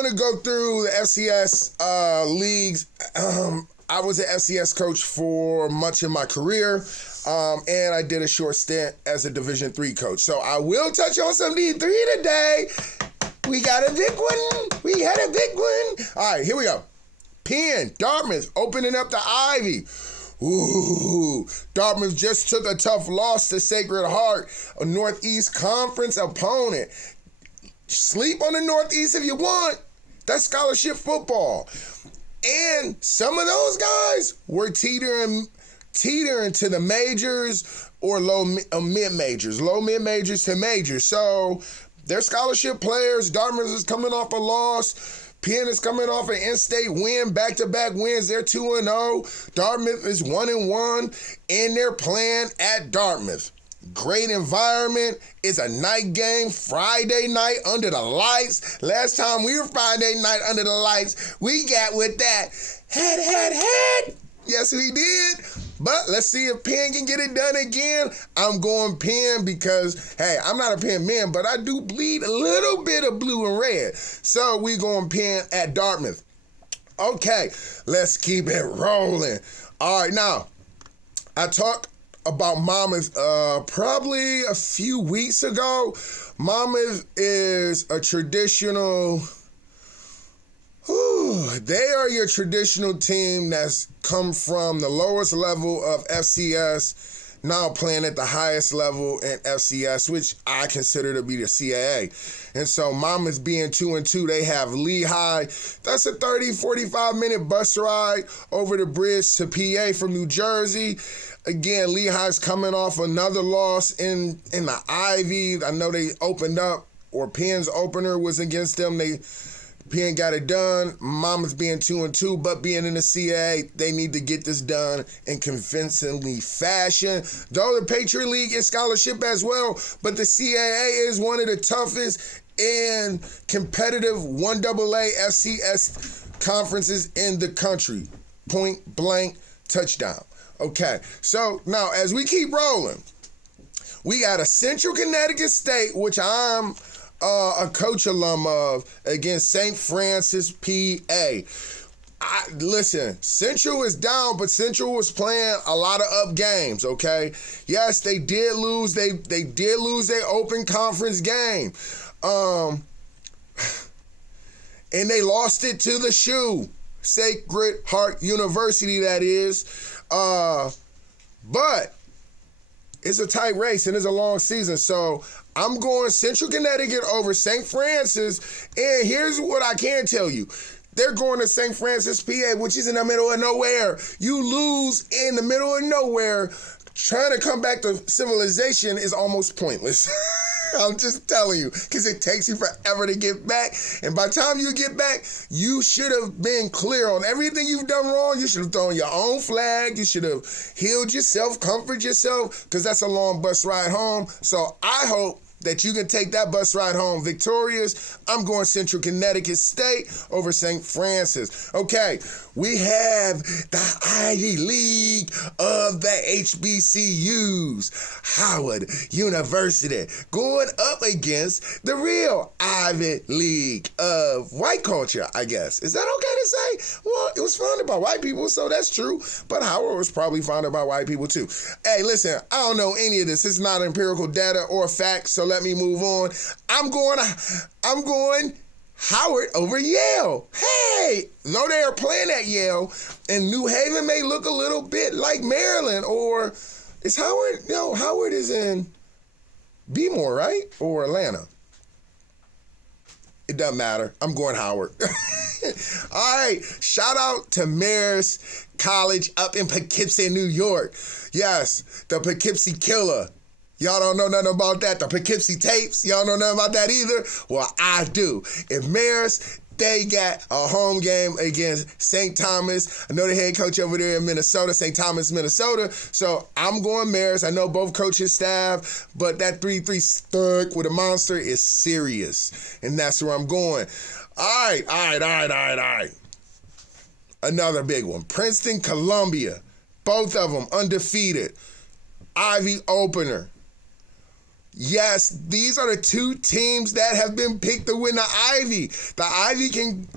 going to go through the FCS leagues. I was an FCS coach for much of my career, and I did a short stint as a Division III coach. So I will touch on some D3 today. We got a big one. We had a big one. All right, here we go. Penn, Dartmouth, opening up the Ivy. Ooh, Dartmouth just took a tough loss to Sacred Heart, a Northeast Conference opponent. Sleep on the Northeast if you want. That's scholarship football. And some of those guys were teetering to the majors or mid-majors. Low mid-majors to majors. So they're scholarship players. Dartmouth is coming off a loss. Penn is coming off an in-state win, back-to-back wins. They're 2-0. Dartmouth is 1-1, and they're playing at Dartmouth. Great environment. It's a night game, Friday night under the lights. Last time we were Friday night under the lights, we got with that head. Yes, we did. But let's see if Penn can get it done again. I'm going Penn because, hey, I'm not a Penn man, but I do bleed a little bit of blue and red. So we going Penn at Dartmouth. Okay, let's keep it rolling. All right, now, I talked about Monmouth probably a few weeks ago. Monmouth is a traditional... they are your traditional team that's come from the lowest level of FCS, now playing at the highest level in FCS, which I consider to be the CAA. And so Monmouth being 2-2, they have Lehigh. That's a 30, 45-minute bus ride over the bridge to PA from New Jersey. Again, Lehigh's coming off another loss in the Ivy. I know they opened up, or Penn's opener was against them. Penn got it done. Monmouth being 2-2, but being in the CAA, they need to get this done in convincingly fashion. Though the Patriot League is scholarship as well, but the CAA is one of the toughest and competitive 1AA FCS conferences in the country. Point blank, touchdown. Okay, so now as we keep rolling, we got a Central Connecticut State, which I'm a coach alum of, against St. Francis, PA. Listen, Central is down, but Central was playing a lot of up games, okay? Yes, they did lose. They did lose their open conference game. And they lost it to the shoe. Sacred Heart University, that is. But it's a tight race and it's a long season. So I'm going Central Connecticut over St. Francis. And here's what I can tell you. They're going to St. Francis, PA, which is in the middle of nowhere. You lose in the middle of nowhere. Trying to come back to civilization is almost pointless. I'm just telling you, because it takes you forever to get back. And by the time you get back, you should have been clear on everything you've done wrong. You should have thrown your own flag. You should have healed yourself, comfort yourself, because that's a long bus ride home. So I hope that you can take that bus ride home victorious. I'm going Central Connecticut State over St. Francis. Okay, we have the Ivy League of the HBCUs, Howard University, going up against the real Ivy League of white culture, I guess. Is that okay to say? Well, it was founded by white people, so that's true, but Howard was probably founded by white people too. Hey, listen, I don't know any of this. It's not empirical data or facts, so let me move on. I'm going Howard over Yale. Hey, though they are playing at Yale, and New Haven may look a little bit like Maryland, or is Howard? No, Howard is in Bmore, right? Or Atlanta. It doesn't matter. I'm going Howard. All right, shout out to Marist College up in Poughkeepsie, New York. Yes, the Poughkeepsie Killer. Y'all don't know nothing about that. The Poughkeepsie Tapes, y'all know nothing about that either? Well, I do. If Marist, they got a home game against St. Thomas. I know the head coach over there in Minnesota, St. Thomas, Minnesota. So I'm going Marist. I know both coaches' staff, but that 3-3 stuck with a monster is serious. And that's where I'm going. All right. Another big one. Princeton, Columbia. Both of them undefeated. Ivy opener. Yes, these are the two teams that have been picked to win the Ivy. The Ivy can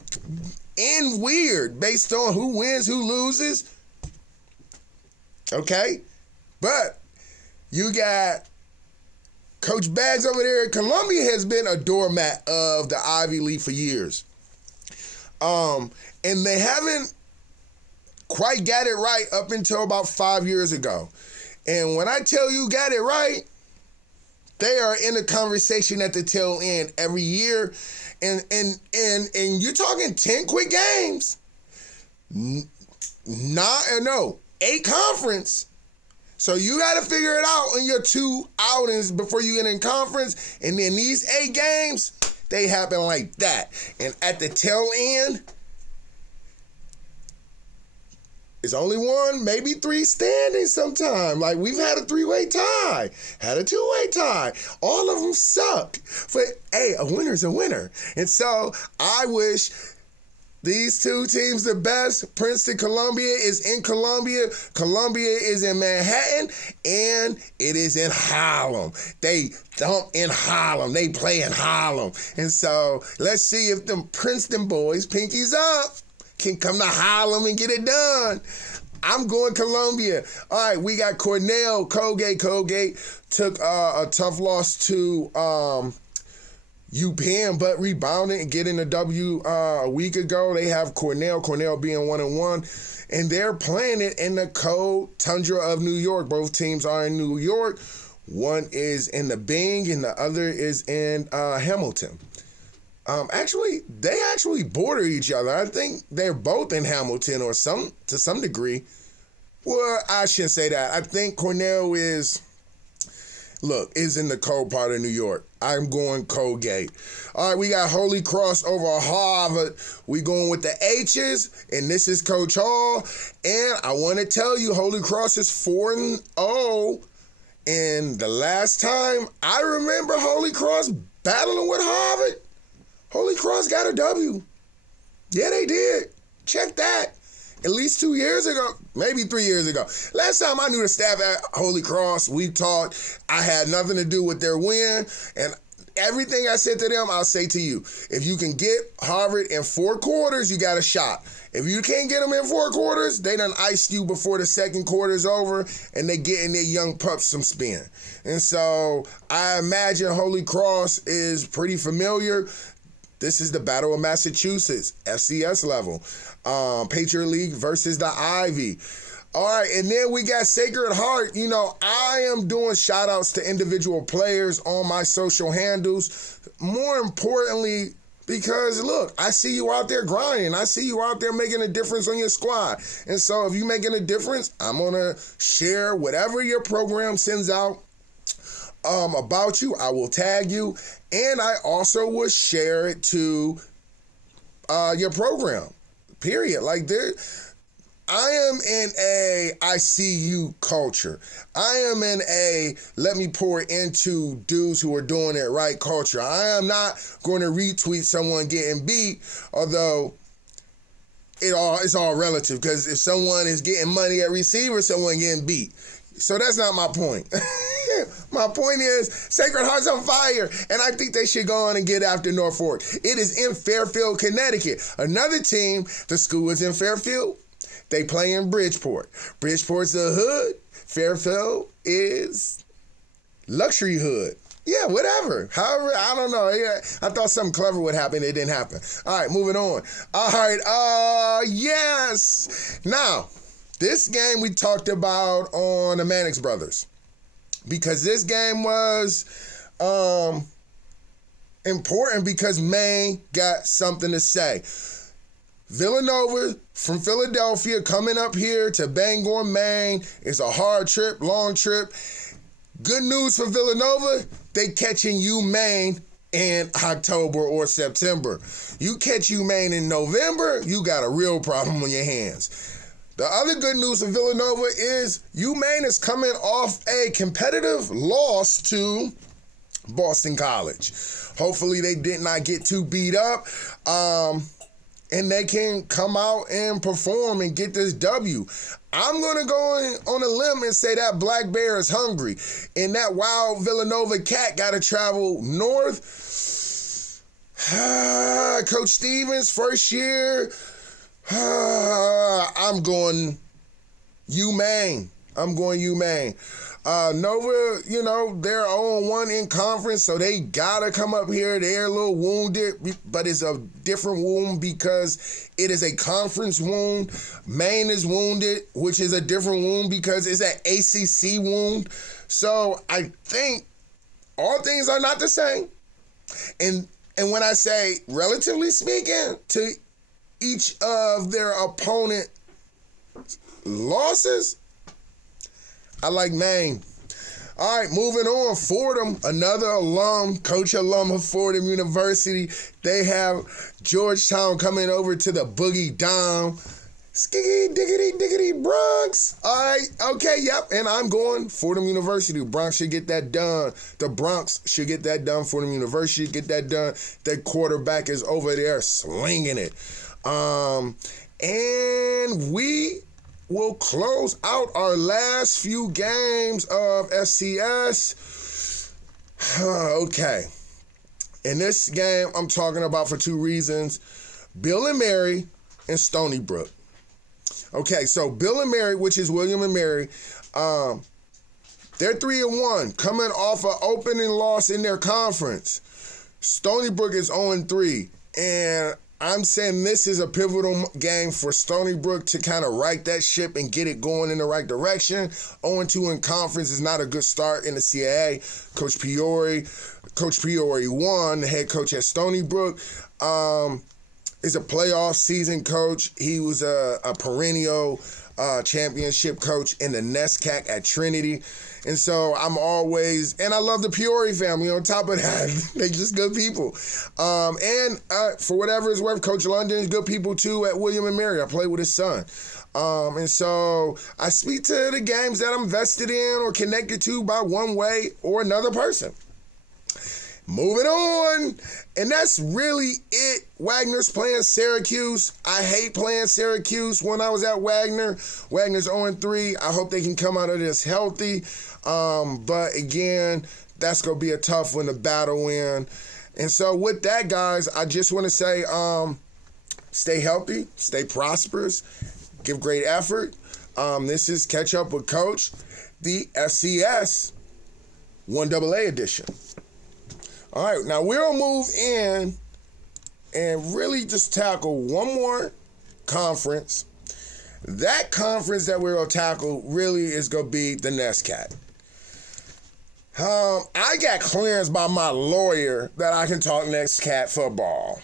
end weird based on who wins, who loses. Okay? But you got Coach Bags over there. Columbia has been a doormat of the Ivy League for years. And they haven't quite got it right up until about 5 years ago. And when I tell you got it right, they are in a conversation at the tail end every year. And you're talking 10 quick games. 8 conference. So you got to figure it out in your 2 outings before you get in conference. And then these 8 games, they happen like that. And at the tail end, it's only 1, maybe 3 standing sometime. Like, we've had a 3-way tie, had a 2-way tie. All of them suck. But, hey, a winner's a winner. And so I wish these 2 teams the best. Princeton Columbia is in Columbia. Columbia is in Manhattan. And it is in Harlem. They thump in Harlem. They play in Harlem. And so let's see if them Princeton boys, pinkies up, can come to Harlem and get it done. I'm going Columbia. All right, we got Cornell, Colgate. Colgate took a tough loss to UPenn, but rebounded and getting a W a week ago. They have Cornell being 1-1, and they're playing it in the cold tundra of New York. Both teams are in New York. One is in the Bing, and the other is in Hamilton. They actually border each other. I think they're both in Hamilton to some degree. Well, I shouldn't say that. I think Cornell is in the cold part of New York. I'm going Colgate. All right, we got Holy Cross over Harvard. We going with the H's, and this is Coach Hall. And I want to tell you, Holy Cross is 4-0. And the last time I remember Holy Cross battling with Harvard, Holy Cross got a W. Yeah, they did. Check that. At least 2 years ago, maybe 3 years ago. Last time I knew the staff at Holy Cross, we talked. I had nothing to do with their win. And everything I said to them, I'll say to you. If you can get Harvard in 4 quarters, you got a shot. If you can't get them in 4 quarters, they done iced you before the second quarter's over, and they getting their young pups some spin. And so I imagine Holy Cross is pretty familiar. This is the Battle of Massachusetts, FCS level. Patriot League versus the Ivy. All right, and then we got Sacred Heart. You know, I am doing shout-outs to individual players on my social handles. More importantly, because, look, I see you out there grinding. I see you out there making a difference on your squad. And so if you're making a difference, I'm going to share whatever your program sends out about you. I will tag you, and I also will share it to your program, period. Like, I am in a I see you culture. I am in a let me pour into dudes who are doing it right culture. I am not going to retweet someone getting beat, although it's all relative, because if someone is getting money at receiver, someone getting beat. So that's not my point. My point is Sacred Heart's on fire, and I think they should go on and get after Norfolk. It is in Fairfield, Connecticut. Another team, the school is in Fairfield. They play in Bridgeport. Bridgeport's the hood. Fairfield is luxury hood. Yeah, whatever. However, I don't know. Yeah, I thought something clever would happen. It didn't happen. All right, moving on. All right, yes. Now, this game we talked about on the Mannix Brothers, because this game was important because Maine got something to say. Villanova from Philadelphia coming up here to Bangor, Maine. It's a hard trip, long trip. Good news for Villanova, they catching UMaine in October or September. You catch UMaine in November, you got a real problem on your hands. The other good news for Villanova is UMaine is coming off a competitive loss to Boston College. Hopefully they did not get too beat up. And they can come out and perform and get this W. I'm going to go on a limb and say that Black Bear is hungry. And that wild Villanova cat got to travel north. Coach Stevens, first year. I'm going UMaine. I'm going UMaine. Nova, they're 0-1 in conference, so they gotta come up here. They're a little wounded, but it's a different wound because it is a conference wound. Maine is wounded, which is a different wound because it's an ACC wound. So I think all things are not the same. And when I say, relatively speaking, to each of their opponent losses, I like Maine. All right, moving on. Fordham, another alum, coach alum of Fordham University. They have Georgetown coming over to the Boogie Down. Skiggy, diggity, diggity, Bronx. All right, okay, yep, and I'm going Fordham University. Bronx should get that done. The Bronx should get that done. Fordham University get that done. That quarterback is over there slinging it. And we will close out our last few games of FCS. Okay. In this game, I'm talking about for two reasons. Bill and Mary and Stony Brook. Okay, so Bill and Mary, which is William and Mary, they're 3-1, coming off an opening loss in their conference. Stony Brook is 0-3, and I'm saying this is a pivotal game for Stony Brook to kind of right that ship and get it going in the right direction. 0-2 in conference is not a good start in the CAA. Coach Priori won, the head coach at Stony Brook, is a playoff season coach. He was a perennial championship coach in the NESCAC at Trinity. And so I'm always, and I love the Peoria family on top of that. They just good people. And for whatever it's worth, Coach London is good people too at William and Mary. I played with his son. And so I speak to the games that I'm vested in or connected to by one way or another person. Moving on, and that's really it. Wagner's playing Syracuse. I hate playing Syracuse when I was at Wagner. Wagner's 0-3. I hope they can come out of this healthy. But again, that's going to be a tough one to battle in. And so with that, guys, I just want to say stay healthy, stay prosperous, give great effort. This is Catch Up with Coach, the FCS 1AA edition. All right, now we'll move in and really just tackle one more conference. That conference that we're going to tackle really is going to be the NESCAC. I got clearance by my lawyer that I can talk NESCAC football.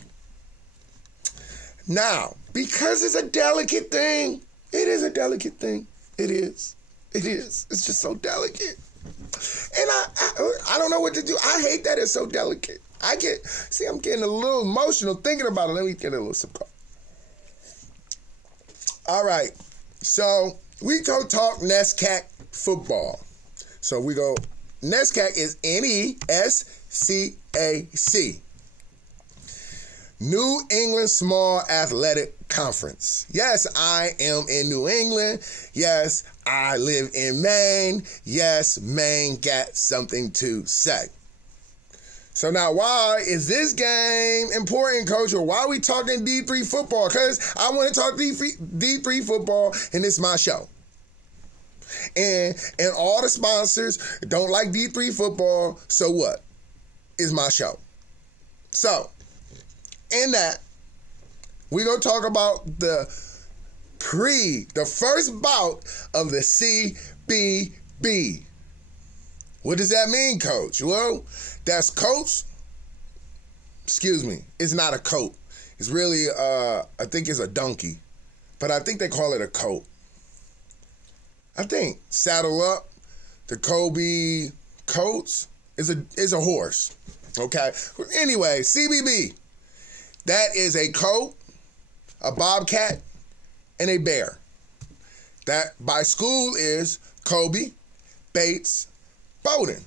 Now, because it's a delicate thing, it is a delicate thing. It is. It's just so delicate. And I don't know what to do. I hate that it's so delicate. I'm getting a little emotional thinking about it. Let me get a little sip of coffee. All right. So we go talk NESCAC football. So we go, NESCAC is NESCAC. New England Small Athletic Conference. Yes, I am in New England. Yes, I live in Maine. Yes, Maine got something to say. So now, why is this game important, Coach? Or why are we talking D3 football? Because I want to talk D3 football, and it's my show. And all the sponsors don't like D3 football, so what? It's my show. So, in that, we're going to talk about the first bout of the CBB. What does that mean, Coach? Well, that's coats. Excuse me. It's not a coat. It's really, I think it's a donkey. But I think they call it a coat. I think Saddle Up, the Kobe Coats, is a horse. Okay? Anyway, CBB. That is a coat, a bobcat, and a bear. That by school is Kobe, Bates, Bowdoin.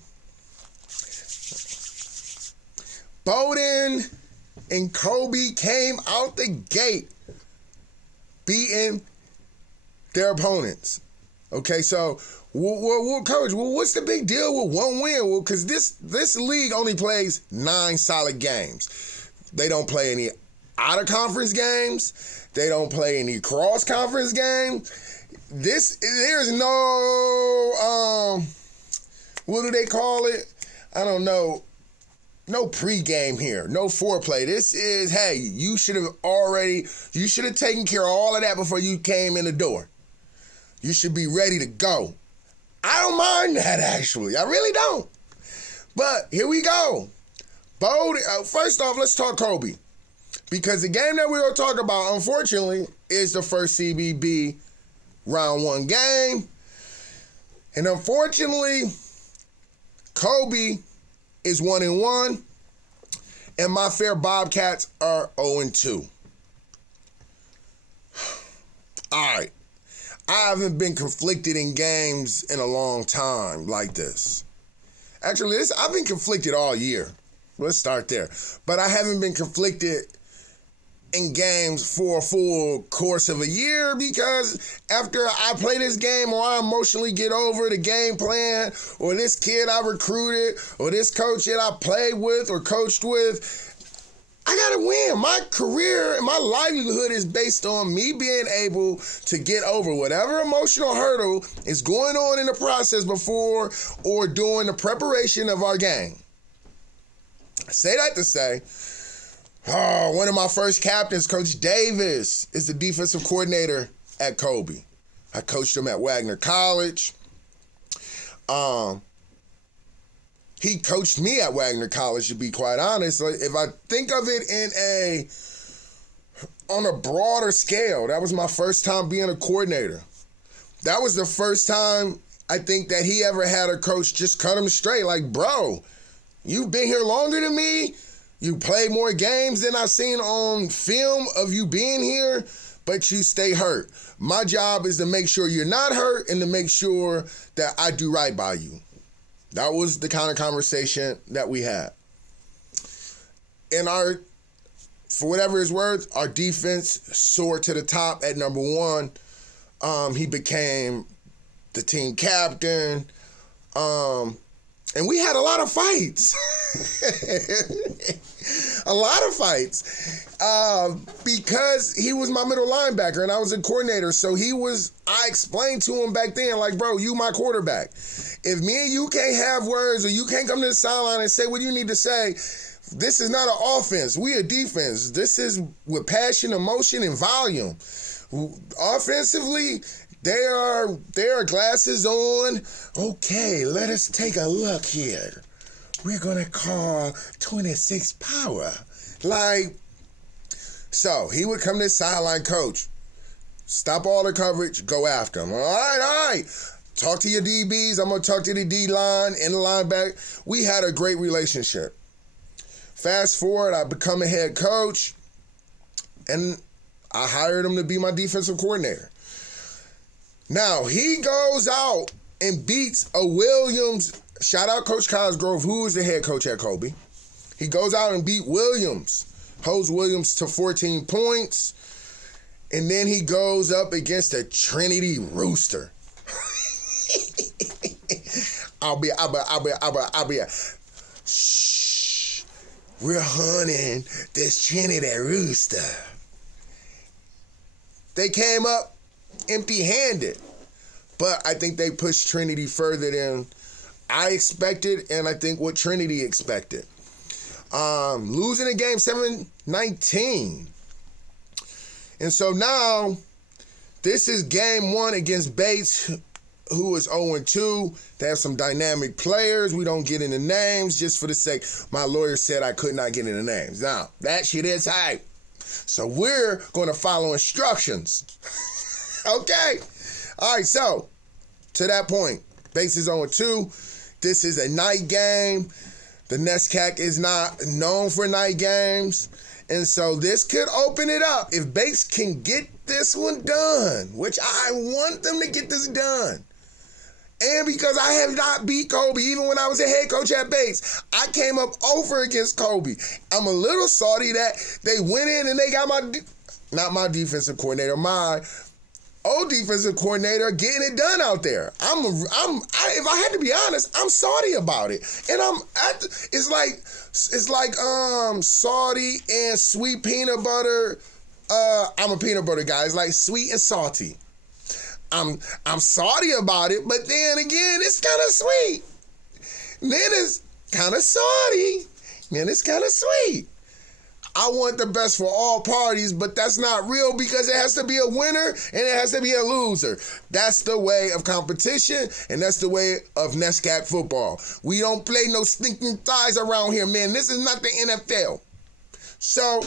Bowdoin and Kobe came out the gate beating their opponents. Okay, so, Coach, what's the big deal with one win? Well, because this league only plays 9 solid games. They don't play any out-of-conference games. They don't play any cross-conference games. There's no, what do they call it? I don't know. No pregame here. No foreplay. This is, hey, you should have taken care of all of that before you came in the door. You should be ready to go. I don't mind that, actually. I really don't. But here we go. First off, let's talk Kobe. Because the game that we're going to talk about, unfortunately, is the first CBB round 1 game. And unfortunately, Kobe is 1-1. And my fair Bobcats are 0-2. All right. I haven't been conflicted in games in a long time like this. Actually, I've been conflicted all year. Let's start there. But I haven't been conflicted in games for a full course of a year because after I play this game or I emotionally get over the game plan or this kid I recruited or this coach that I played with or coached with, I gotta win. My career and my livelihood is based on me being able to get over whatever emotional hurdle is going on in the process before or during the preparation of our game. I say that to say, one of my first captains, Coach Davis, is the defensive coordinator at Kobe. I coached him at Wagner College. He coached me at Wagner College, to be quite honest. If I think of it on a broader scale, that was my first time being a coordinator. That was the first time I think that he ever had a coach just cut him straight. Like, bro, you've been here longer than me. You play more games than I've seen on film of you being here, but you stay hurt. My job is to make sure you're not hurt and to make sure that I do right by you. That was the kind of conversation that we had. And for whatever it's worth, our defense soared to the top at number 1. He became the team captain. And we had a lot of fights. A lot of fights. Because he was my middle linebacker and I was a coordinator. So I explained to him back then, like, bro, you my quarterback. If me and you can't have words or you can't come to the sideline and say what you need to say, this is not an offense. We a defense. This is with passion, emotion, and volume. Offensively, there are glasses on. Okay, let us take a look here. We're going to call 26 power. So he would come to the sideline, coach. Stop all the coverage, go after him. All right. Talk to your DBs. I'm going to talk to the D-line and the linebacker. We had a great relationship. Fast forward, I become a head coach, and I hired him to be my defensive coordinator. Now, he goes out and beats a Williams. Shout out Coach Cosgrove, who is the head coach at Kobe. He goes out and beat Williams, holds Williams to 14 points, and then he goes up against a Trinity Rooster. I'll be. Shh. We're hunting this Trinity Rooster. They came up empty-handed, but I think they pushed Trinity further than I expected, and I think what Trinity expected. Losing in game 7-19. And so now, this is game 1 against Bates, who is 0-2. They have some dynamic players. We don't get into names just for the sake. My lawyer said I could not get into names. Now, that shit is hype. So we're going to follow instructions. Okay. All right, so to that point, Bates is 0-2. This is a night game. The NESCAC is not known for night games. And so this could open it up. If Bates can get this one done, which I want them to get this done. And because I have not beat Kobe, even when I was a head coach at Bates, I came up over against Kobe. I'm a little salty that they went in and they got not my defensive coordinator, my old defensive coordinator getting it done out there. If I had to be honest, I'm salty about it. And it's like salty and sweet peanut butter. I'm a peanut butter guy. It's like sweet and salty. I'm salty about it, but then again, it's kind of sweet. Then it's kind of salty. Then it's kind of sweet. I want the best for all parties, but that's not real because it has to be a winner and it has to be a loser. That's the way of competition, and that's the way of NESCAC football. We don't play no stinking thighs around here, man. This is not the NFL. So,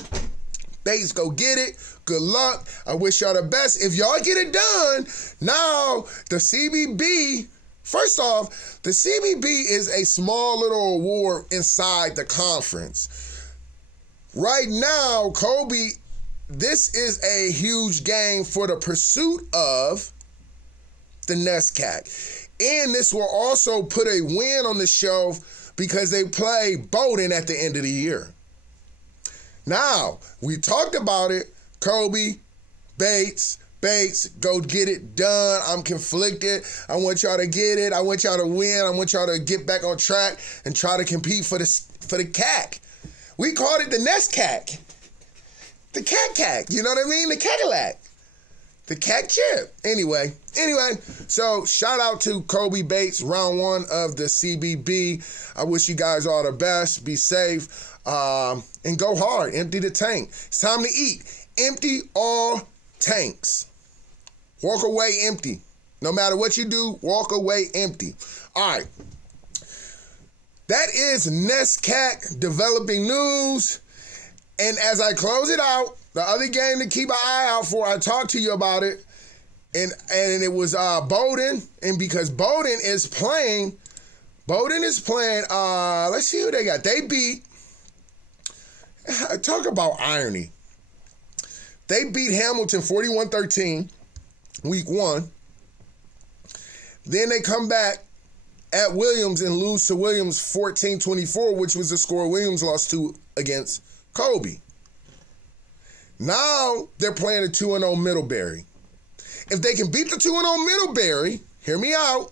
Bates, go get it. Good luck. I wish y'all the best. If y'all get it done, now the CBB, first off, the CBB is a small little award inside the conference. Right now, Kobe, this is a huge game for the pursuit of the NESCAC. And this will also put a win on the shelf because they play Bowdoin at the end of the year. Now, we talked about it. Kobe, Bates, go get it done. I'm conflicted. I want y'all to get it. I want y'all to win. I want y'all to get back on track and try to compete for the CAC. We called it the NESCAC. The CAC. You know what I mean? The Cadillac. The CAC chip. Anyway, so shout out to Kobe Bates, round 1 of the CBB. I wish you guys all the best. Be safe. And go hard. Empty the tank. It's time to eat. Empty all tanks. Walk away empty. No matter what you do, walk away empty. All right. That is NESCAC developing news. And as I close it out, the other game to keep an eye out for, I talked to you about it, and it was Bowdoin. And because Bowdoin is playing, let's see who they got. They beat, talk about irony. They beat Hamilton 41-13, week 1. Then they come back at Williams and lose to Williams 14-24, which was the score Williams lost to against Kobe. Now they're playing a 2-0 Middlebury. If they can beat the 2-0 Middlebury, hear me out.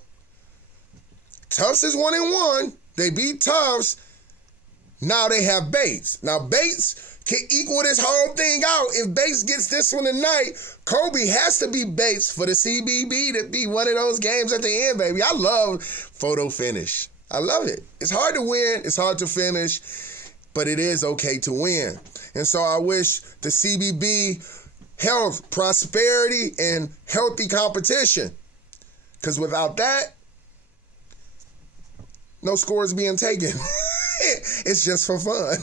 Tufts is 1-1. They beat Tufts. Now they have Bates. Now Bates can equal this whole thing out. If Bates gets this one tonight, Kobe has to be Bates for the CBB to be one of those games at the end, baby. I love photo finish. I love it. It's hard to win. It's hard to finish, but it is okay to win. And so I wish the CBB health, prosperity, and healthy competition. Because without that, no scores being taken. It's just for fun.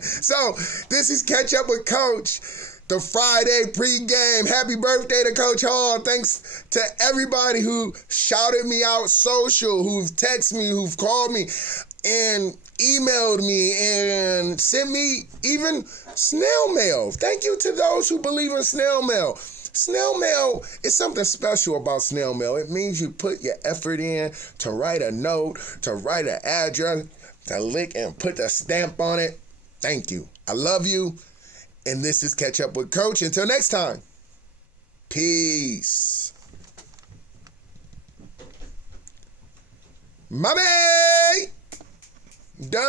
So this is Catch Up with Coach, the Friday pregame. Happy birthday to Coach Hall. Thanks to everybody who shouted me out social, who've texted me, who've called me, and emailed me, and sent me even snail mail. Thank you to those who believe in snail mail. Snail mail is something special about snail mail. It means you put your effort in to write a note, to write an address, to lick and put the stamp on it. Thank you. I love you. And this is Catch Up with Coach. Until next time, peace. Mommy! Done.